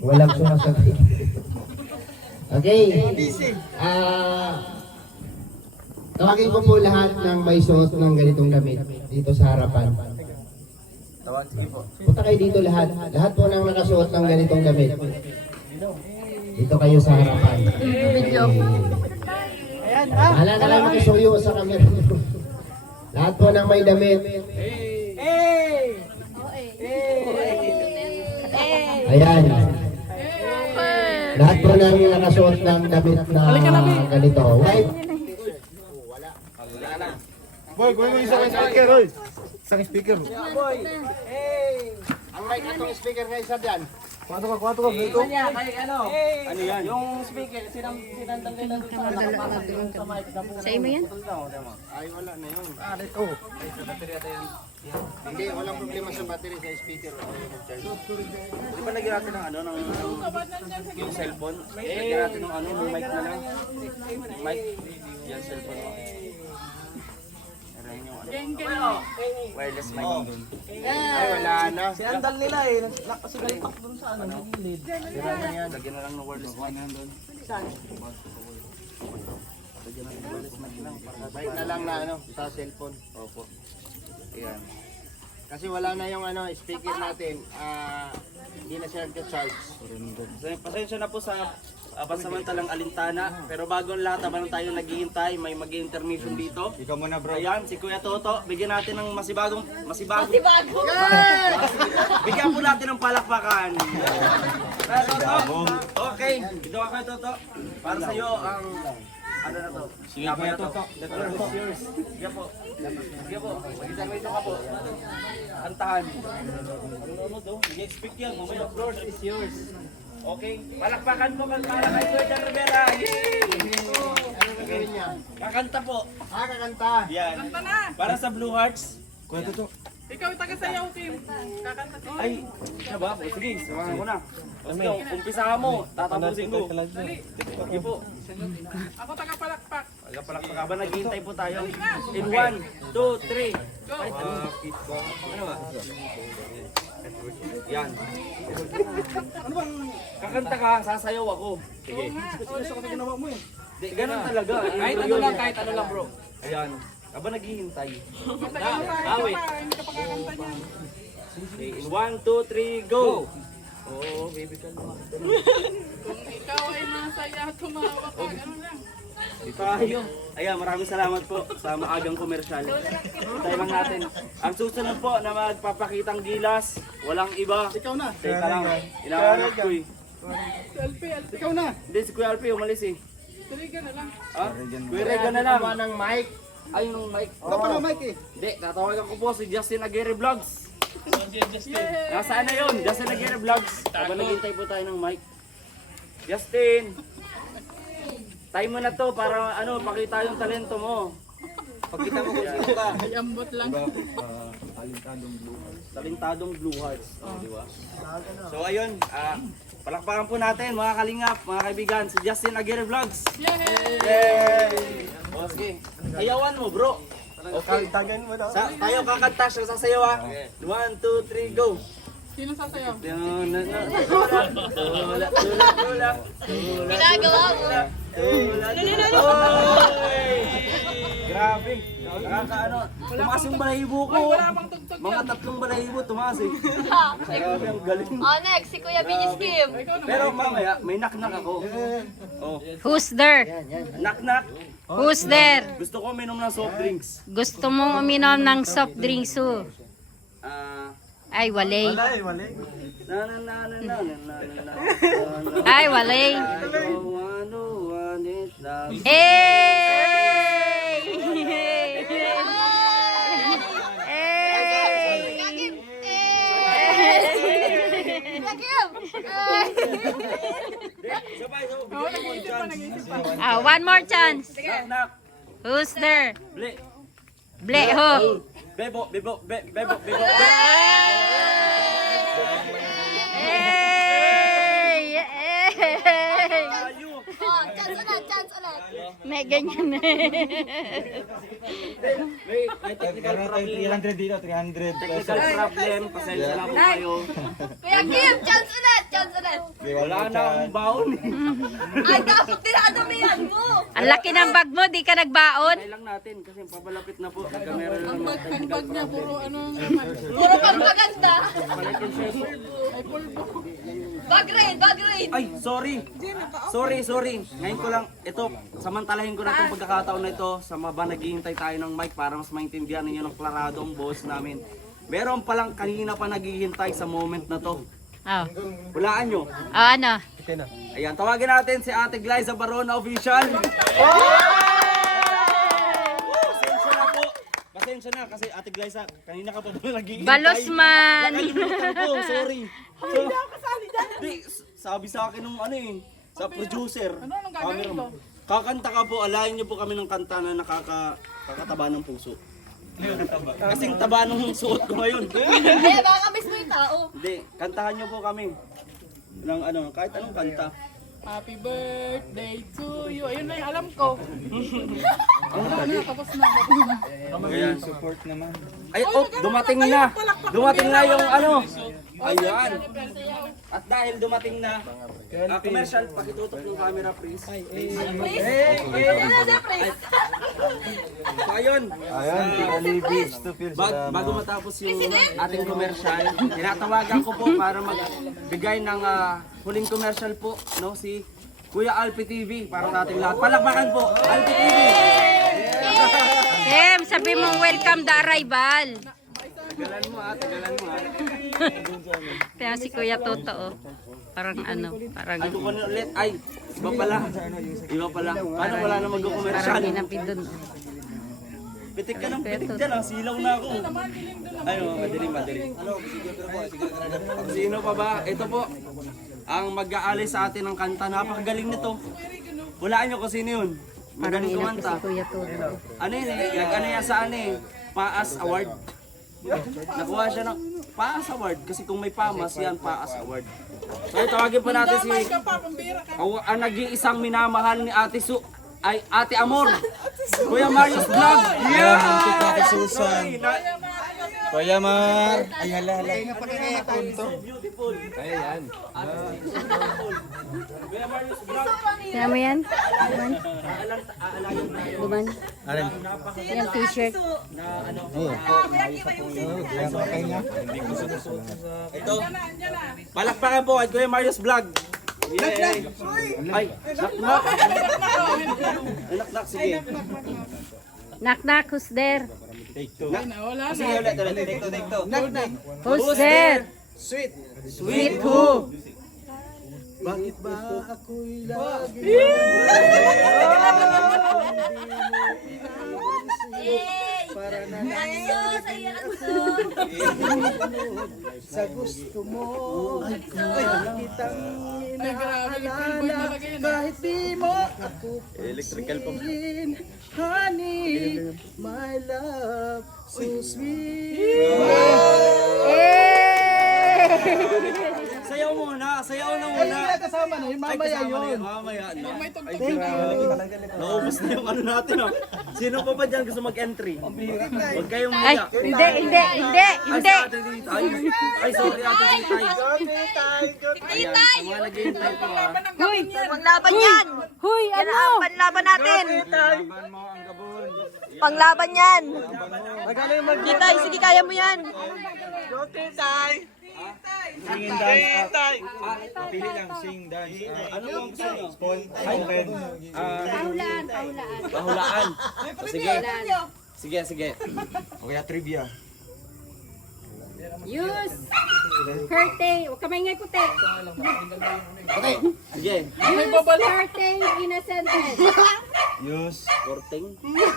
Walang sumasagot. Okay. Tawagin ko po lahat ng may suot ng ganitong damit dito sa harapan. Punta kayo dito lahat. Lahat po ng nakasuot ng ganitong damit. Dito kayo sa harapan. Wala na lang makisuyo sa camera. Lahat po ng may damit. Ayan. Lahat po ng nakasuot ng damit na ganito. White. Boy, kuha mo isang speaker, oy. Isang speaker. Ang mic itong speaker na isa dyan. Kwato ka, dito. Ano yan? Yung speaker, sinandang nila doon sa nakapasok sa mic. Sa imo yan? Ay, wala na yun. Dito. Hindi, walang problema sa battery sa speaker. Di ba lagyan natin ng ano, yung cellphone? Lagyan natin ng ano, yung mic na lang. Mic, yan cellphone mo. Wireless mic doon. Ay, wala na. Sinandal nila eh, nakasigalpak doon sa ano, gilid. Lagyan na lang ng wireless mic doon. Mic na lang na ano, sa cellphone. Opo. Ayan. Kasi wala na yung ano, speaker natin. Hindi na siya nagka-charge. Pasensya na po sa pansamantalang alintana. Pero bago ang lahat, habang tayo naghihintay, may mag-intermission dito. Ikaw muna, bro. Ayan, si Kuya Toto. Bigyan natin ng masibagong. Bigyan po natin ng palakpakan. Kuya Toto. Okay, dito ka Kuya Toto. Para sa iyo ang ano na to? Sige Kuya Toto. The floor is yours. Sige po. Sige po. Mag-intermission ka po. Kantahan. Ano to? Nag-expect yan. The floor is yours. Okay, palakpakan mo para kay Kuya Rivera. Ano gagawin niya? Kakanta po. Kakanta. Yan. Para sa Blue Hearts. Kuya Toto. Ikaw taga-sayaw, Kim. Kakanta ko. Ay, siya ba? O, sige, samahan mo na. O, sige, umpisa mo. Tatapusin ko. Sige po. Ako taga-palakpak. Pagkapalakpak ka ba? Naghihintay po tayo. In 1, 2, 3. Ano ba? Yan. Ano bang kakanta ka? Sasayaw ako. Sige. Di, ganun talaga. Kahit ano lang bro. Ayan. Aba naghihintay. Taga-sayaw ka. Hindi ka pa kakanta niyan. Okay, in 1, 2, 3, go! Oo, baby ka naman. Kung ikaw ay masaya, tumawa ka. Ganun lang. Tayo. Ayan, maraming salamat po sa maagang komersyal. Tayo lang natin. Ang susunod po na magpapakitang gilas, walang iba. Ikaw na. Teka lang, inaanap ko eh. Selfie. Ikaw na. Hindi, si Kuya Alpi umalis eh. Tuligan na lang. Ha? Kuya Rega na lang. Kuha ng mic. Ay, yung mic. Wala pa na mic eh. Hindi, tatawagan ko po si Justin Aguirre Vlogs. Nasaan na yun? Justin Aguirre Vlogs. Habang naghintay po tayo ng mic. Justin! Time mo na to para ano, pakita yung talento mo. Pagkita mo kung sino ka. Ay, ambot lang. Talentadong Blue Hearts. Oh, di ba? So ayun, palakpakan po natin mga kalingap, mga kaibigan, si Justin Aguirre Vlogs. Yay! O sige, sayawan mo bro. Okay. Tagan mo daw. Tayo kakanta siya sa sayaw ha. 1, 2, 3, go! Sino sasayaw? Ginagawa mo. Grabe. Nakakaano. Tumaas yung balahibo ko. Wala pang tugtog Mga yan. 3 balahibo tumaas eh. Grabe, ang galing. Oh, next, si Kuya Binis Kim. Pero mamaya, may knock-knock ako. Oh. Who's there? Knock-knock. Who's there? Gusto ko minom ng soft drinks. Gusto mong uminom ng soft drinks, oh. Ay, walay. Na na na na na na na na. Ay, walay. Eh! Hey! One more chance. Knock knock. Who's there? Ble. Ble ho. Bebo, bebo, bebo, bebo. Hey! Hey! Ayo. Oh, chance ulit. May ganyan. May technical problem. 300 dito, 300 Technical problem. Pasensya na po kayo. Kuya Kim, chance ulit. Wala na akong baon eh. Ay, dapat tinadamihan mo. Ang laki ng bag mo, di ka nagbaon? Try lang natin kasi papalapit na po. Nagkamera na naman. Ang bag niya, puro ano, Puro pang maganda. Palit yung share po. Bag raid, bag raid. Ay, sorry. Ngayon ko lang, ito, samantalahin ko na itong pagkakataon na ito sa maba naghihintay tayo ng mic para mas maintindihan ninyo ng klarado ang boss namin. Meron palang kanina pa naghihintay sa moment na to. Oh. Hulaan nyo. Ano? Ayan, tawagin natin si Ate Glyza Barona Official. Pasensya na po. Pasensya na kasi Ate Glyza, kanina ka pa ba naghihintay? Balosman! Nakalimutan ko, sorry. Di, sabi sa akin nung ano eh, sa producer. anong gagawin ko? Kakanta ka po, alayin niyo po kami ng kanta na nakakataba ng puso. Kasing taba ng suot ko ngayon. Hindi, baka miss mo yung tao. Hindi, kantahan niyo po kami. Ng ano, kahit anong kanta. Happy birthday to you. Ayun na yung alam ko. Wala na, tapos na. Ayan. Support naman. Ay, oh, dumating na. Dumating na yung ano. Ayan. At dahil dumating na, commercial, pakitutok ng camera, please. So, ayun. Bago matapos yung ating commercial, tinatawagan ko po para magbigay ng huling commercial po, no, si Kuya Alpi TV para sa ating lahat. Palakpakan po, Alpi TV! Em, sabi mong welcome the arrival. Tagalan mo ha, tagalan mo ha. Kaya si Kuya Toto, oh. Parang ano, parang Ay, kung ano ulit, ay, iba pala. Iba pala. Paano wala na mag-commercial? hinapid dun. Pitik ka ng pitik dyan, ang silaw na ako. Ay, madilim. Sino pa ba? Ito po, ang mag-aalis sa atin ng kanta. Napakagaling nito. Walaan nyo kung sino yun. Parang Magaling hinapid si kumanta. Kuya Toto. Ano yun eh, ano yan sa ano eh, Paas Award. Nakuha siya ng Paas Award kasi kung may pamas yan, Paas Award. So tawagin po natin si ang nag-iisang minamahal ni Ate Su ay Ate Amor. Kuya Marius Vlog. Yeah! Ate Susan. Kuya Mar. Ay hala. So beautiful. Ayan. Kuya Marius Vlog. Kaya mo yan? Duman? Yan t-shirt. Ito. Palakpakan po at Kuya Marius Vlog. Yay! Ay, nak. Nak, sige. Knock, who's there? Wala Sige ulit. Take two. Who's there? Sweet who? Ayos, ayan ako. Ay, grabe. Full boy talaga yun. Electrical pa. Sayaw muna, sayaw na muna. Ay, kasama na yun, mamaya yun. Mamaya na. Ay, grabe. Naubos na yung ano natin, oh. Sino pa ba dyan gusto mag-entry? Huwag kayong Ay, maya. hindi. Ay, si Ate Titay. Ay, sorry, Ate Titay. Titay! Mga naghihintay po, ah. Hoy! Panglaban yan! Hoy, Yan ano? ang panlaban natin! Panglaban yan! Titay, sige kaya mo yan! Sing and dance. Pili lang, sing, dance. Ano po ang gusto nyo? Spoken. Pahulaan. Sige. O kaya trivia. Use curtain. Huwag ka maingay puti. Sige. Curtain in a sentence. Use. Korting.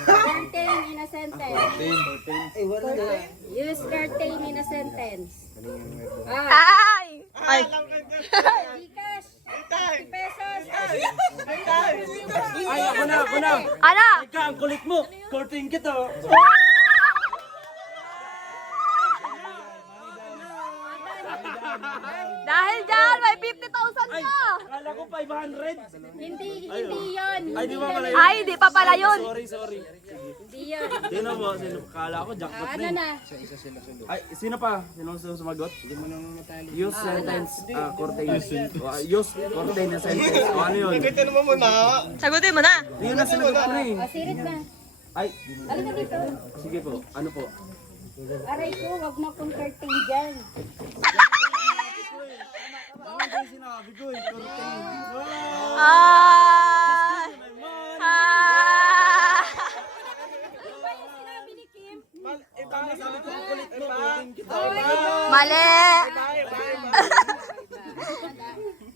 Curtain in a sentence. Use curtain in a sentence. Ay! Ay! Gcash. 50 pesos. Ay, ako na. Ano? Teka, ang kulit mo. Korting kita. Dahil dyan, may 50,000 pa! Akala ko 500. Hindi yun. Ay, di ba pala yun? Ay, di pa pala yun. Sorry. Hindi yun. Sino po? Akala ko jackpot Ano din. na? Ay, sino pa? Sino sumagot? Hindi mo nang matali. Use sentence. Curtain. Use curtain na sentence. O ano yun? Sagutin mo na. Yun na sinagot ko na eh. O, sirit na. Ay, Alin na dito? sige po. Ano po? Aray ko, wag mo kong curtain dyan. Bakit kayo sinabi ko eh? Curtain. Ah! Ah! Ano ba yung sinabi ni Kim? Tama sabi ko, ang kulit mo. Curtain kita. Mali!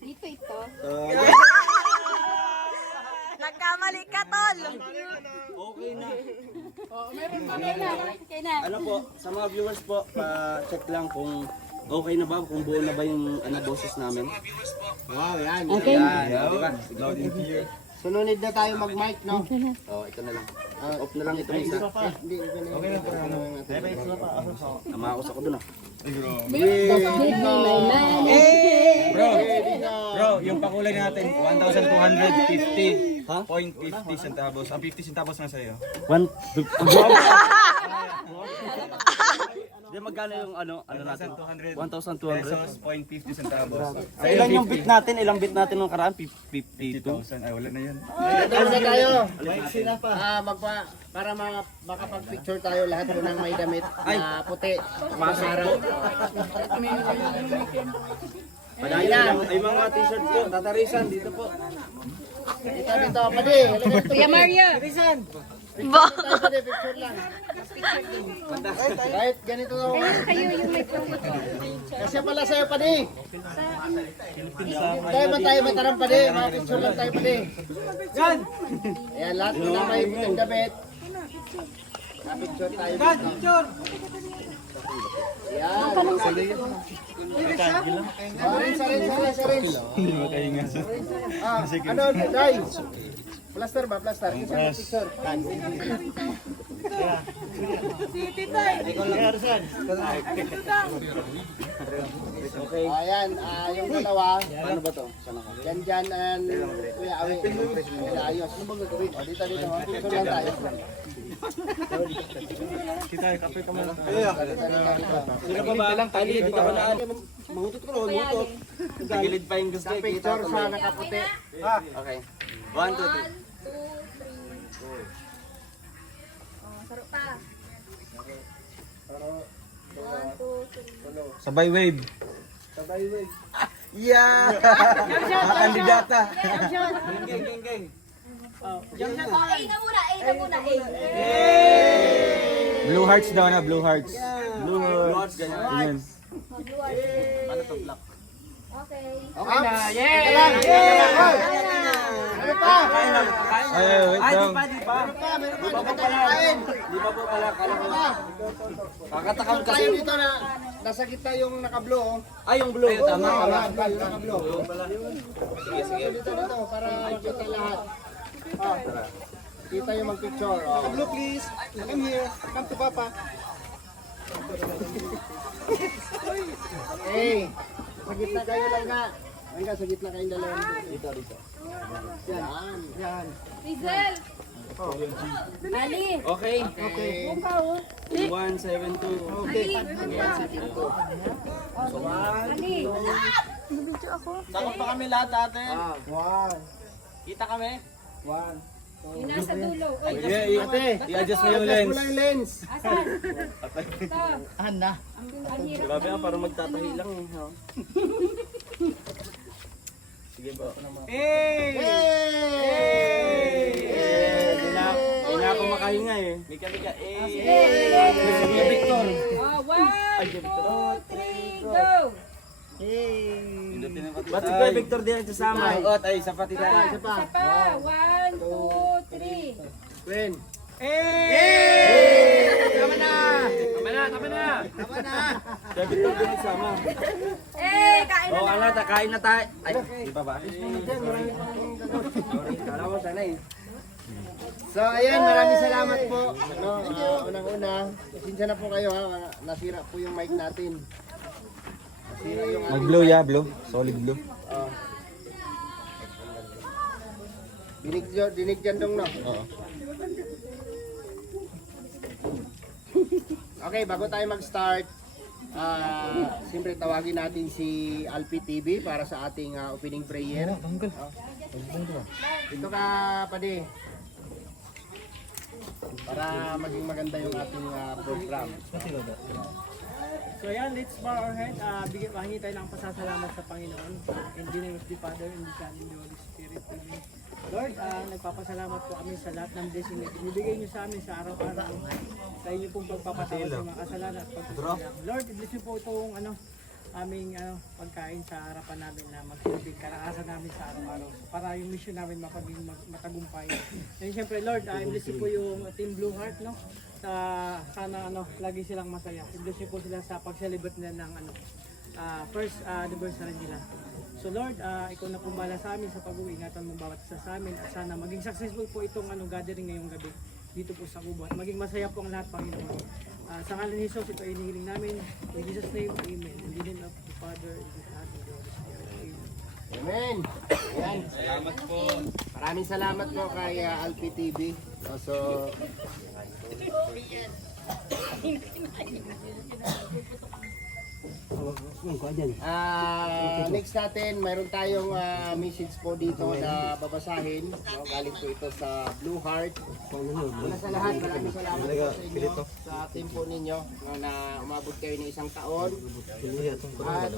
Dito ito. Nagkamali ka, tol. Okay na. Okay na. Ano po, sa mga viewers po, pa-check lang kung okay na ba, kung buo na ba yung boses namin. Wow, yan. Okay. Yan, di ba? Loud and clear. Sunod na tayo mag-mic, no? Oh, ito na lang. Off na lang itong isa. Hindi, okay na. Namaos ako dun ah. Bro, yung pakulay natin, 1,250. 0.50 centavos. Ang 50 centavos na sa'yo. Di magkano yung ano natin? 1,200 1,200. pesos, 0.50 centavos. Sa ilan yung bit natin? Ilang bit natin nung karaan? 52. 50,000. Ay, wala na yun. Doon na tayo. Para makapag-picture tayo lahat po ng may damit na puti. Masarap. Padayon lang. Ay mga t-shirt po. Tatarisan dito po. Dito, pwede. Kuya Mario. Ba? Pwede, picture lang. Kahit ganito daw. Kayo yung may promote. Kasi pala sa'yo, pwede. Tayo ba tayo mataram, pwede. Mga picture lang tayo, pwede. Yan! Ayan, lahat na may puting damit. Picture tayo. Picture! Yan. Sarin. Hindi mo kayo nga sa... Ano, Day? Plaster ba? Plaster. Isa picture. Okay. Ayan, yung dalawa. Ano ba to? Sana ka? Dyan, Kuya Awi. Ayos. Ano bang gagawin? O, dito. Picture lang tayo. Kita, kape ka muna. Sino pa ba? Tali, dito ko na. Mangutot ko na, mangutot. Gilid pa yung gusto. Kita Picture ko sa ba? nakaputi. Okay. 1, 2, 3. Sarap pa. Sabay wave. Sabay, wait. Yeah! Mga kandidata. Geng. A na muna. Blue hearts daw na, blue hearts. Blue hearts, ganyan. Ayan. Ano to, black? Okay. Okay na. Yeah! Ano pa? Ay, wait lang. Di pa. Di pa po pala. Di pa po pala. Kala ko. Kakatakam kasi. Tayo dito na nasa gitna yung naka-blue. Oh. Ay, yung blue. Tama. Yung naka-blue. Sige. Dito para makita lahat. Kita yung mag-picture. Blue please. Come here. Come to Papa. Hey. Sa gitna kayo lang nga. Hanggang sa gitna kayong dalawa. Dito. Yan. Rizel. Ali. Okay. Kung ka oh. 172. Ali. Ali. Sakot pa kami lahat natin. One. Kita kami. One. Yung nasa dulo. Uy, Ate. I-adjust mo yung Adjust lens. mo lang yung lens. asan? Ito. Anda. Ang hirap. Grabe ah, parang magtatahi lang eh. oh. Sige po. Hey! Hindi na ako makahinga eh. Mika. Hey! Sige, Victor. Oh, 1, 2, 3, go! Ba't si Kuya Victor din nagsasama? Ay, sa pati na. Isa pa. 1, 2, 3. Queen. Tama na. Kuya Victor din nagsama. Kain na. Oh, ano, kain na tayo. Ay, di pa ba? Kala ko sana eh. So ayan, maraming salamat po. No, unang-una, pasensya na po kayo ha, nasira po yung mic natin. Nasira yung Mag-blue ya, blue. Solid blue. Dinig dyan dong, no? Oo. Okay, bago tayo mag-start, siyempre tawagin natin si Alpi TV para sa ating opening prayer. Dito ka, pade. Para maging maganda yung ating program. So yan, let's bow our head. Mahingi tayo ng pasasalamat sa Panginoon. In the name of the Father, and the Son, and the Holy Spirit. Amen. Lord, nagpapasalamat po kami sa lahat ng blessing na binibigay niyo sa amin sa araw-araw. Sa inyo pong pagpapatawad sa mga kasalanan at pagpapasalamat. Lord, i-bless niyo po itong aming pagkain sa harapan namin na magsilbing kalakasan namin sa araw-araw para yung mission namin mapaging matagumpay. And siyempre Lord, i-bless niyo po yung Team Blue Heart, no? Sana lagi silang masaya. I-bless niyo po sila sa pag-celebrate nila ng first anniversary nila. So Lord, ikaw na pumbala sa amin sa pag-uwi. Ingatan mo bawat isa sa amin at sana maging successful po itong gathering ngayong gabi dito po sa Kubo. At maging masaya po ang lahat, Panginoon. Sa ngalan ni Jesus, ito ay hinihiling namin. In Jesus' name, Amen. In the name of the Father, and the Son, and the Holy Spirit. Amen. Amen. Ayan. Salamat po. Maraming salamat po kay Alpi TV. So, next natin, mayroon tayong message po dito na babasahin. No, galing po ito sa Blue Heart. Una sa lahat, maraming salamat po sa inyo, sa team po ninyo na umabot kayo ng 1 taon. At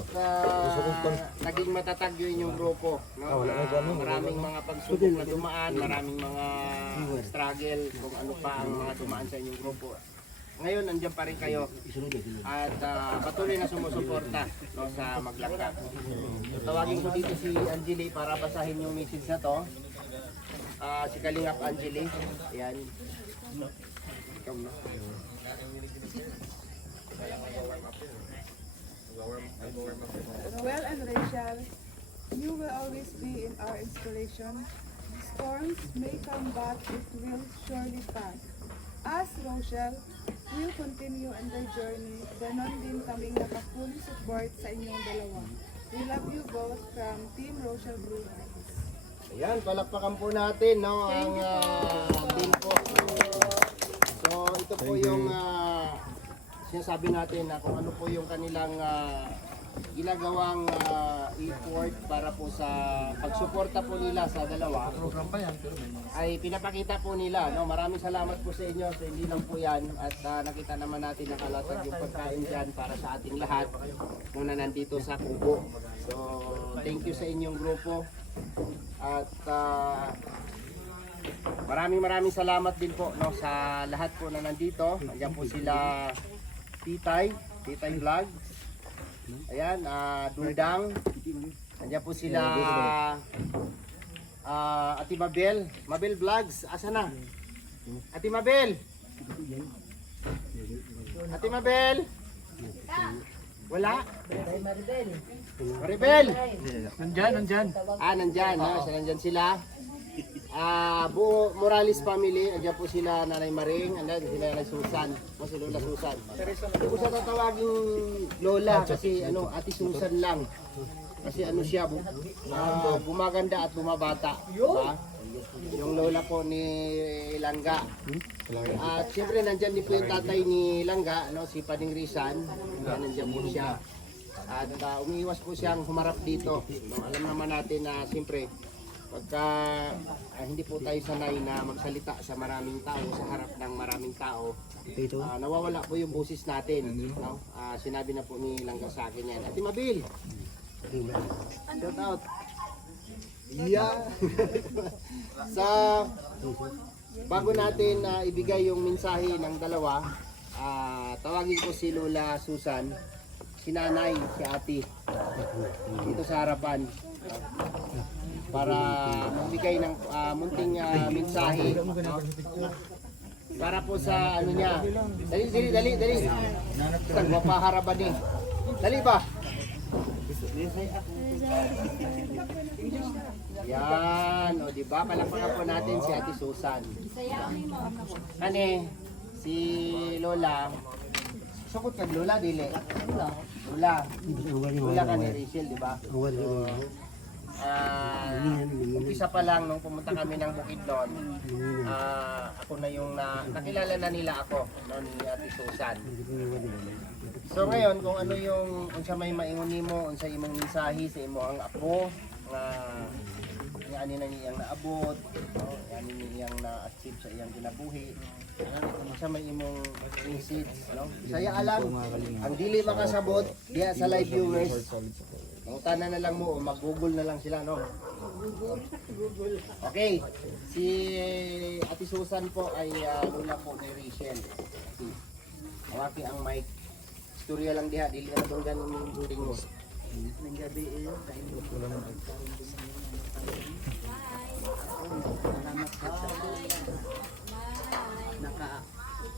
naging matatag yun yung grupo. No? Maraming mga pagsubok na dumaan, maraming mga struggle kung ano pa ang mga dumaan sa inyong grupo. Ngayon, nandiyan pa rin kayo at patuloy na sumusuporta, no, sa Maglangka. Tawagin ko dito si Angeli para basahin yung message na to. Si Kalingap Angeli. Ayan. Ikaw na. Noel and Rachel, you will always be in our inspiration. Storms may come, but it will surely pass. As Rochelle will continue on their journey, ganon din kaming naka-full support sa inyong dalawa. We love you both from Team Rochelle Blue Hearts. Ayan, palakpakan po natin, no, ang team po. So, ito po yung sinasabi natin na kung ano po yung kanilang ginagawang effort para po sa pagsuporta po nila sa dalawa. Ay pinapakita po nila, no? Maraming salamat po sa inyo. So, hindi lang po yan at nakita naman natin nakalatag yung pagkain dyan para sa ating lahat muna nandito sa Kubo. So thank you sa inyong grupo at maraming salamat din po, no, sa lahat po na nandito. Nandiyan po sila Titay Vlogs. Ayan, Dundang. Nandiyan po sila Ate Mabel Vlogs. Asa na? Ate Mabel. Wala? Maribel. Nandyan. Nandyan. Nandyan sila. Buo Morales family, andyan po sila Nanay Maring, andyan sila Nanay Susan, po si Lola Susan. Hindi ko siya tatawagin Lola kasi Ate Susan lang. Kasi siya, gumaganda at bumabata. Diba? Yung lola po ni Langga. At siyempre nandyan din po yung tatay ni Langga, si Pading Rizan. Nandyan po siya. At umiiwas po siyang humarap dito. Alam naman natin na siyempre pagka hindi po tayo sanay na magsalita sa maraming tao, sa harap ng maraming tao, nawawala po yung boses natin. No? Sinabi na po ni Langga sa akin yan. Ate Mabil! Shout out! Yeah! So, bago natin ibigay yung mensahe ng dalawa, tawagin ko si Lola Susan, si Nanay, si Ate, dito sa harapan. Para magbigay ng munting mensahe, no? Para po sa niya. Dali. Magpapaharaban ni. Dali ba? Yan, o diba? Palakpakan po natin si Ate Susan. Si Lola. Sukot kag Lola, dili. Lola ka ni Rachel, diba? Umpisa pa lang nung pumunta kami ng Bukidnon, ako na yung nakilala na nila ako, no, ni Ate Susan. So ngayon, kung ano yung unsa may maingon nimo, unsa imong mensahe sa imong apo nga ani na niyang naabot, no, ani niyang na-achieve sa iyang kinabuhi. Unsa may imong message, no? Saya alam ang dili makasabot diya sa live viewers. Mangutana na lang mo o mag-google na lang sila, no? Okay, si Ate Susan po ay lula po ni Rachel. Hawaki ang mic. Istorya lang diha, dili na tunggan yung shooting mo. Nang gabi iyo, kain mo ko lang.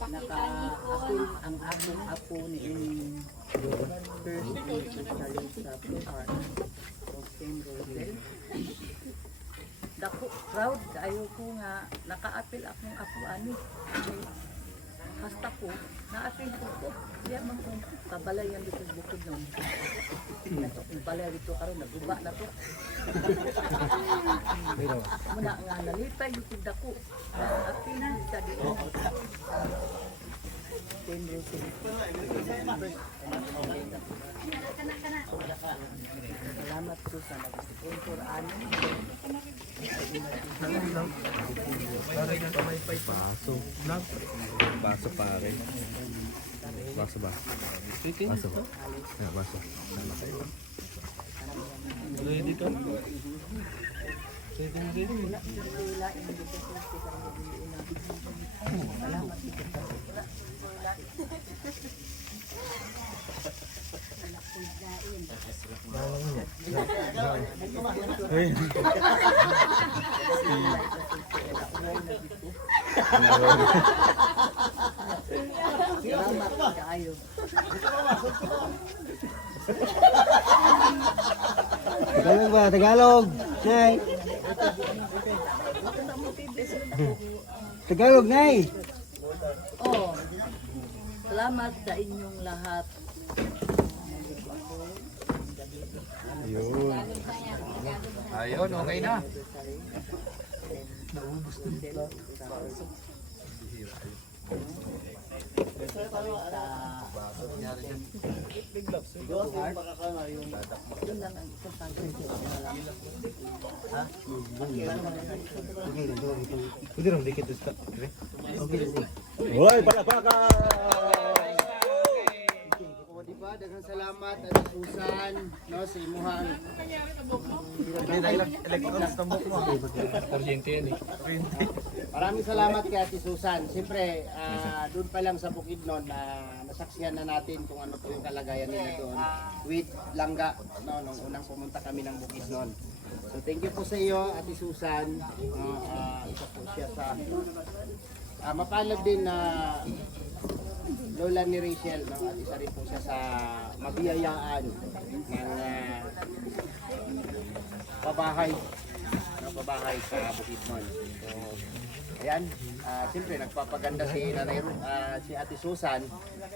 Naka-apil ang akong apo ni first especially sa PR of St. Rosel. Dako proud kayo ko nga naka-apil akong apo ani. Hasta ko, na-apil ko. Diya man kung kabalayan dito sa bukid nun. Kung balay dito karon naguba na to. Muna nga nalipay dito dako. Na-apil sa dito. Salamat po sa nag-sponsor amin. Baso pare. Baso ba? Baso ba? Baso. Ready ka? Salamat kayo. Tagalog ba? Tagalog! Nay! Tagalog, Nay! Oh, salamat sa inyong lahat. Ayun, okay na. Yun lang ang importante. Hoy, palakpakan! O, di ba? Daghang salamat Ate Susan, no, sa imuhang. Maraming salamat kay Ate Susan. Siyempre, doon pa lang sa Bukidnon, nasaksihan na natin kung ano po yung kalagayan nila doon with Langga, no, nung unang pumunta kami ng Bukidnon. So thank you po sa iyo, Ate Susan. Isa po siya sa mapalad din na lola ni Rachel, no? At isa rin po siya sa mabiyayaan ng pabahay sa Bukidnon. So, ayan, siyempre nagpapaganda si Nanay si Ate Susan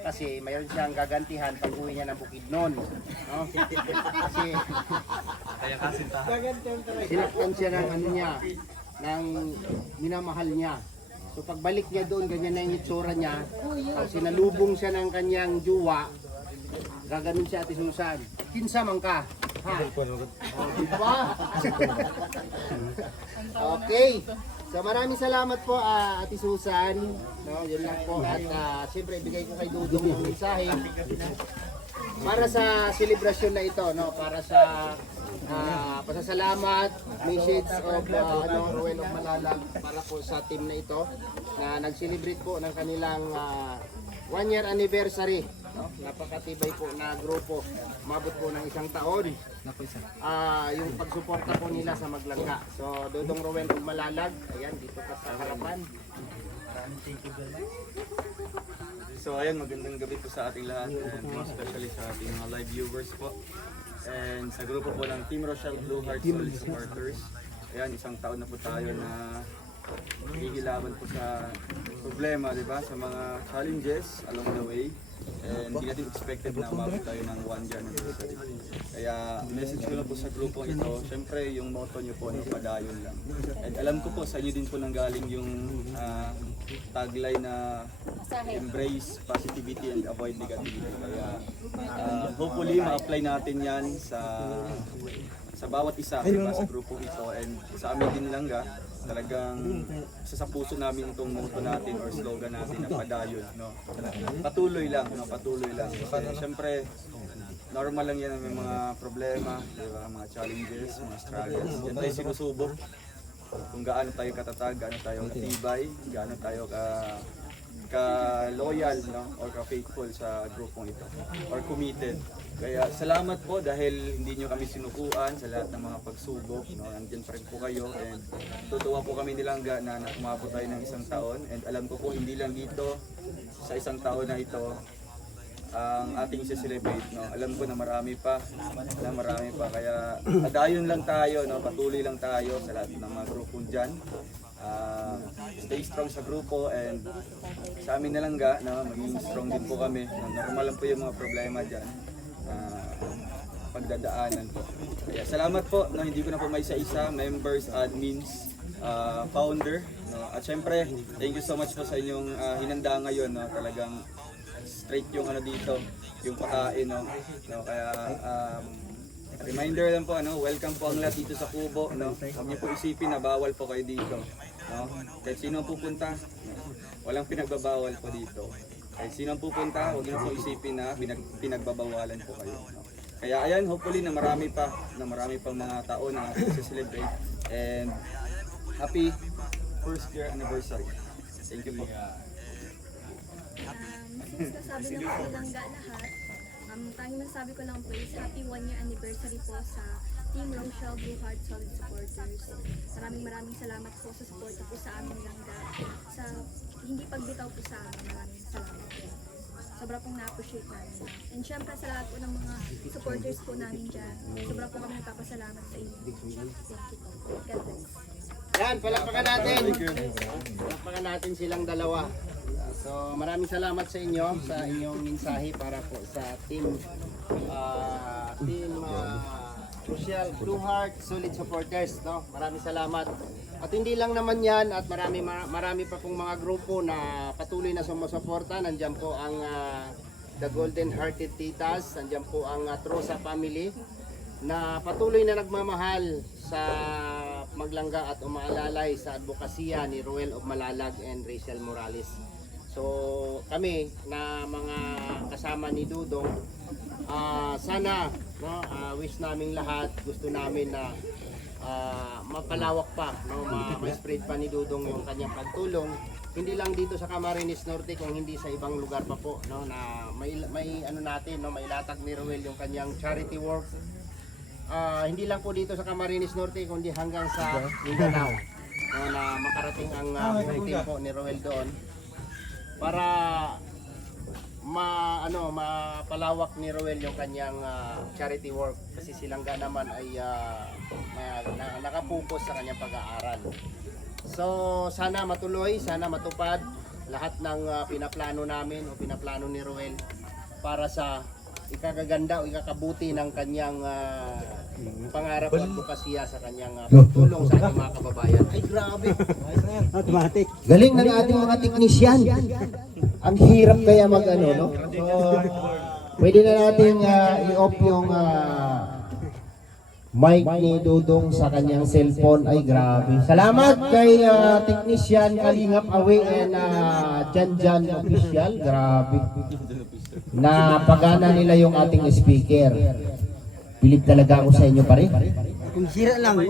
kasi mayroon siyang gagantihan pag uwi niya ng Bukidnon, no? Kasi Kaya kasinta. sinaktan siya ng ano niya, ng minamahal niya. So pagbalik niya doon, ganyan na yung itsura niya. Pag sinalubong siya ng kanyang juwa, gaganon siya Ate Susan. Kinsa man ka? Ha? Oh, diba? Okay. So maraming salamat po Ate Susan. No, yun lang po. At siyempre bigay ko kay Dudong yung mensahe. Para sa selebrasyon na ito, no, para sa pasasalamat, message of Ruel of Malalag para po sa team na ito na nag-celebrate po ng kanilang 1 year anniversary, no? Napakatibay po na grupo, umabot po ng 1 taon. Yung pagsuporta po nila sa Maglangga. So Dudong Ruel of Malalag, ayan dito ka sa harapan. So ayun, magandang gabi po sa ating lahat and most especially sa ating mga live viewers po. And sa grupo po ng Team Rochelle Blue Heart Solid Supporters. Ayan, 1 taon na po tayo na hihilaban po sa problema, di ba? Sa mga challenges along the way. And hindi natin expected na umabot tayo ng 1 year anniversary. Kaya message ko lang po sa grupong ito, syempre yung motto nyo po, padayon lang. And alam ko po sa inyo din po nanggaling yung tagline na embrace positivity and avoid negativity. Kaya hopefully ma-apply natin yan sa bawat isa, diba, sa grupo ito, and sa amin din lang talagang isa sa puso namin itong motto natin or slogan natin na padayon, no? Patuloy lang, no? Patuloy lang. Kasi syempre normal lang yan, may mga problema, diba? Mga challenges, mga struggles. Yan tayo sinusubok kung gaano tayo katatag, gaano tayo katibay, gaano tayo ka-loyal, no? Or ka-faithful sa grupong ito or committed. Kaya salamat po dahil hindi nyo kami sinukuan sa lahat ng mga pagsubok, no? Nandiyan pa rin po kayo, and tutuwa po kami nilangga na umabot tayo ng 1 taon, and alam ko po hindi lang dito sa 1 taon na ito ang ating i-celebrate, no? Alam ko na marami pa, kaya padayon lang tayo, no? Patuloy lang tayo sa lahat ng mga grupong dyan. Stay strong sa grupo, and sa amin nalangga, no? Maging strong din po kami, no? Normal lang po yung mga problema dyan, pagdadaanan po. Kaya salamat po, no? Hindi ko na po may isa-isa, members, admins, founder, no? At syempre thank you so much po sa inyong hinanda ngayon, no? Talagang straight yung dito, yung pakain, no? Kaya reminder lang po, welcome po ang lahat dito sa Kubo, no? Huwag niyo po isipin na bawal po kayo dito, no? Kahit sino ang pupunta, walang pinagbabawal po dito. Kahit sino ang pupunta, huwag niyo po isipin na pinagbabawalan po kayo, no? Kaya ayan, hopefully na marami pang mga tao na celebrate, and happy 1st year anniversary. Thank you po. Since nasabi na po nilangga lahat, tanging masasabi ko lang po is happy 1-year anniversary po sa Team Rochelle Blue Heart Solid Supporters. Maraming salamat po sa suporta po sa aming langga. Sa hindi pagbitaw po sa amin, maraming salamat po. Sobra pong na-appreciate namin. And syempre sa lahat po ng mga supporters po namin dyan, sobra po kami nagpapasalamat sa inyo. Thank you po. God bless. Yan, palakpakan natin. Palakpakan natin silang dalawa. So maraming salamat sa inyo, sa inyong mensahe para po sa team Rochelle Blue Heart Solid Supporters, no? Maraming salamat. At hindi lang naman yan, at marami pa pong mga grupo na patuloy na sumusuporta. Nandiyan po ang The Golden Hearted Titas, nandiyan po ang Trosa Family na patuloy na nagmamahal sa maglangga at umaalalay sa advokasya ni Ruel of Malalag and Rachel Morales. So kami na mga kasama ni Dudong, sana, no, wish namin lahat, gusto namin na mapalawak pa, no, ma-spread pa ni Dudong yung kanyang pagtulong, hindi lang dito sa Camarines Norte, kung hindi sa ibang lugar pa po, no, na may natin, no, mailatag ni Ruel yung kanyang charity work. Hindi lang po dito sa Camarines Norte, kundi hanggang sa Mindanao, no, na makarating ang team po ni Ruel doon para mapalawak ni Ruel yung kanyang charity work, kasi Silangga naman ay nakapokus sa kanyang pag-aaral. So sana matuloy, sana matupad lahat ng pinaplano namin o pinaplano ni Ruel para sa ikagaganda o ikakabuti ng kanyang pangarap at bukasya sa kanyang tulong sa ating mga kababayan. Ay grabe! Automatic. Galing ng ating mga teknisyan. Ang hirap kaya mag-ano, no? So, pwede na natin i-off yung mic ni Dudong sa kanyang cellphone. Ay grabe. Salamat kay technician Kalingap Awe and Janjan Official. Grabe. Napagana nila yung ating speaker. Bilib talaga ako sa inyo pare. Kung sira lang,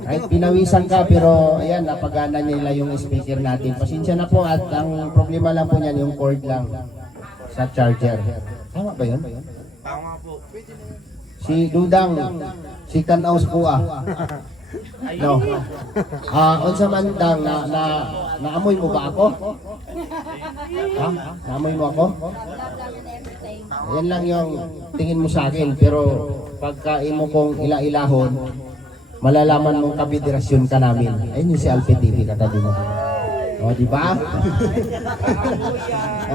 Kahit pinawisan ka, pero ayan, napagana nila yung speaker natin. Pasensya na po, at ang problema lang po niyan yung cord lang sa charger. Tama ba yun? Tama po. Si Dudang, si Kanaus po no. Unsa man dang naamoy mo ba ako? Ha? Naamoy mo ako? Yan lang yung tingin mo sa akin, pero pagka imo kong ila-ilahon, malalaman mong kabiderasyon ka namin. Ayun yung si Alpha TV, katabi mo. O, di ba?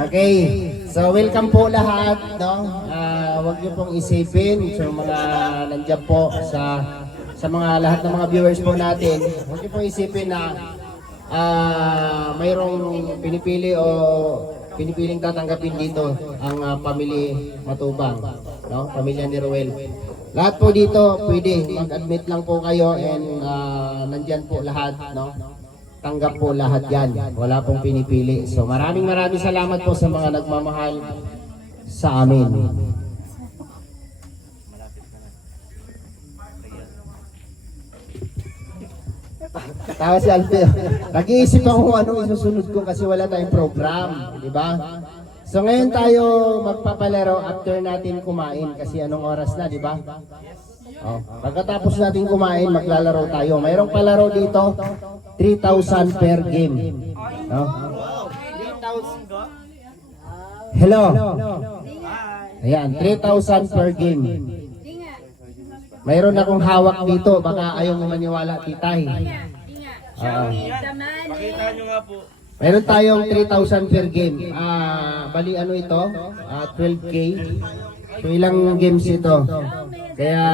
Okay. So, welcome po lahat, no? Huwag niyo pong isipin sa mga nandiyan po sa mga lahat ng mga viewers po natin. Huwag niyo pong isipin na mayroong pinipili o pinipiling tatanggapin dito ang family Matubang, no? Pamilya ni Ruel. Lahat po dito pwede mag-admit lang po kayo and nandyan po lahat, no? Tanggap po lahat yan. Wala pong pinipili. So maraming salamat po sa mga nagmamahal sa amin. Tawa si Alfie. Nag-iisip ako kung anong isusunod ko kasi wala tayong program, di ba? So ngayon tayo magpapalaro after natin kumain kasi anong oras na, di ba? Oh, pagkatapos natin kumain, maglalaro tayo. Mayroong palaro dito, 3,000 per game. No? Hello. Ayan, 3,000 per game. Mayroon akong hawak dito, baka ayaw mo maniwala, titay. Pakita nyo nga po. Mayroon tayong 3,000 per game. Bali ano ito? 12K. So ilang games ito? Kaya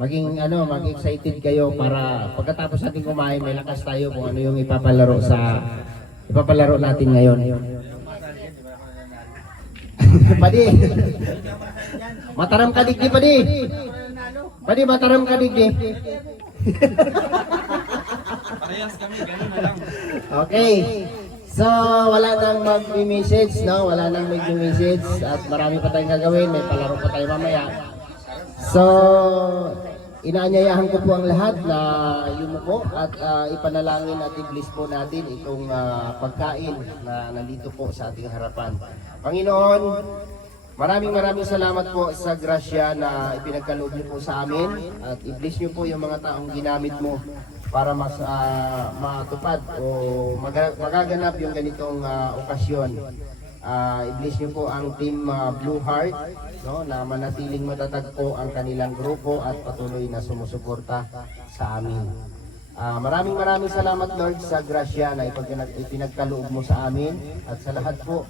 mag-excited kayo para pagkatapos natin kumain, may lakas tayo kung ano yung ipapalaro natin ngayon. Padi. Mataram ka digdi, Padi. Padi, mataram ka digdi. Parehas kami, ganun na lang. Okay. So, wala nang mag-message, no? Wala nang mag-message at marami pa tayong gagawin. May palaro pa tayo mamaya. So, inaanyayahan ko po ang lahat na yumuko at ipanalangin at i-bless po natin itong pagkain na nandito po sa ating harapan. Panginoon, maraming salamat po sa grasya na ipinagkaloob niyo po sa amin at i-bless niyo po yung mga taong ginamit mo para mas matupad o magaganap yung ganitong okasyon. I-bless niyo po ang team Blue Heart, no, na manatiling matatag po ang kanilang grupo at patuloy na sumusuporta sa amin. Maraming salamat Lord sa grasya na ipinagkaloob mo sa amin at sa lahat po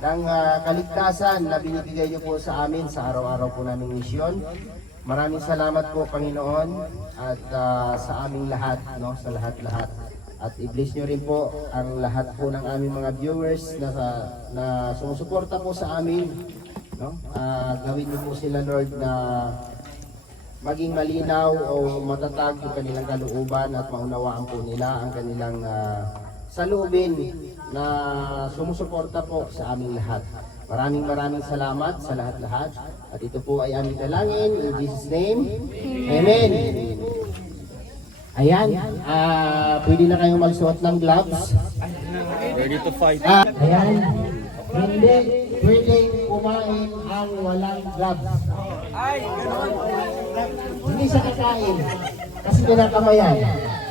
ng kaligtasan na binibigay niyo po sa amin sa araw-araw po naming misyon. Maraming salamat po Panginoon at sa aming lahat, no, sa lahat-lahat. At i-bless nyo rin po ang lahat po ng aming mga viewers na sumusuporta po sa amin, no? Gawin niyo po sila Lord na maging malinaw o matatag yung kanilang kalooban at maunawaan po nila ang kanilang saloobin na sumusuporta po sa aming lahat. Maraming salamat sa lahat-lahat. At ito po ay aming dalangin in Jesus' name. Amen. Ayan, pwede na kayong magsuot ng gloves. Ready to fight. Ayan, hindi pwedeng kumain ang walang gloves. Hindi sa kakain, kasi kinakamayan.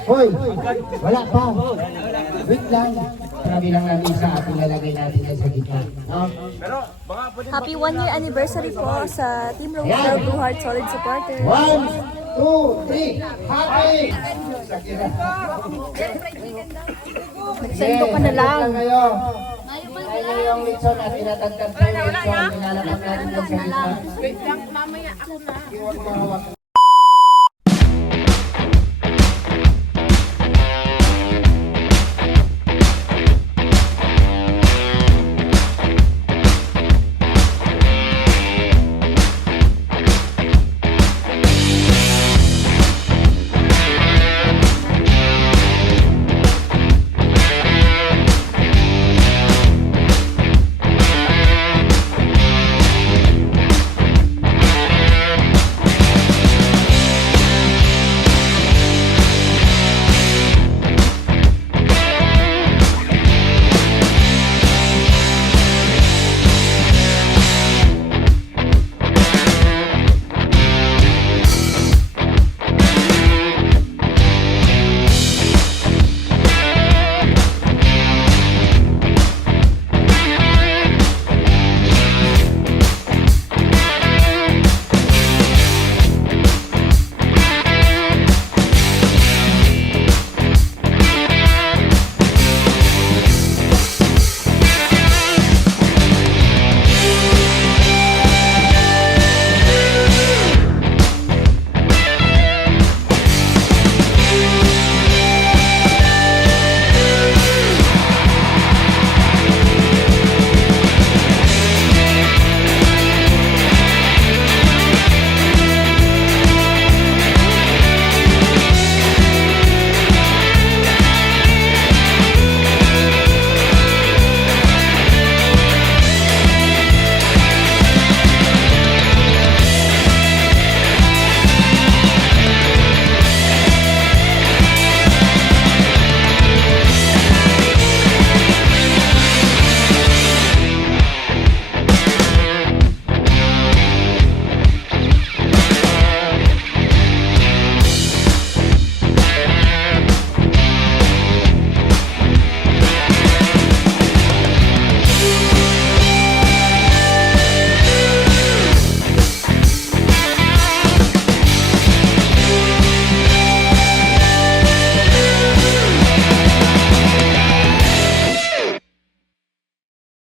Hoy, wala pa. Wait lang. Sabi lang natin sa ating lalagay natin yan sa gitna. No? Happy 1-year anniversary po sa Team Rochelle Blue Heart Solid Supporters. 1, 2, 3, happy! Nagsendo ka na lang. Kayo. Kayo yung litson at tinatagtag ko yung litson. Nilalapag natin yung sa gitna. Wait lang, mamaya ako na. Iwan mo hawak.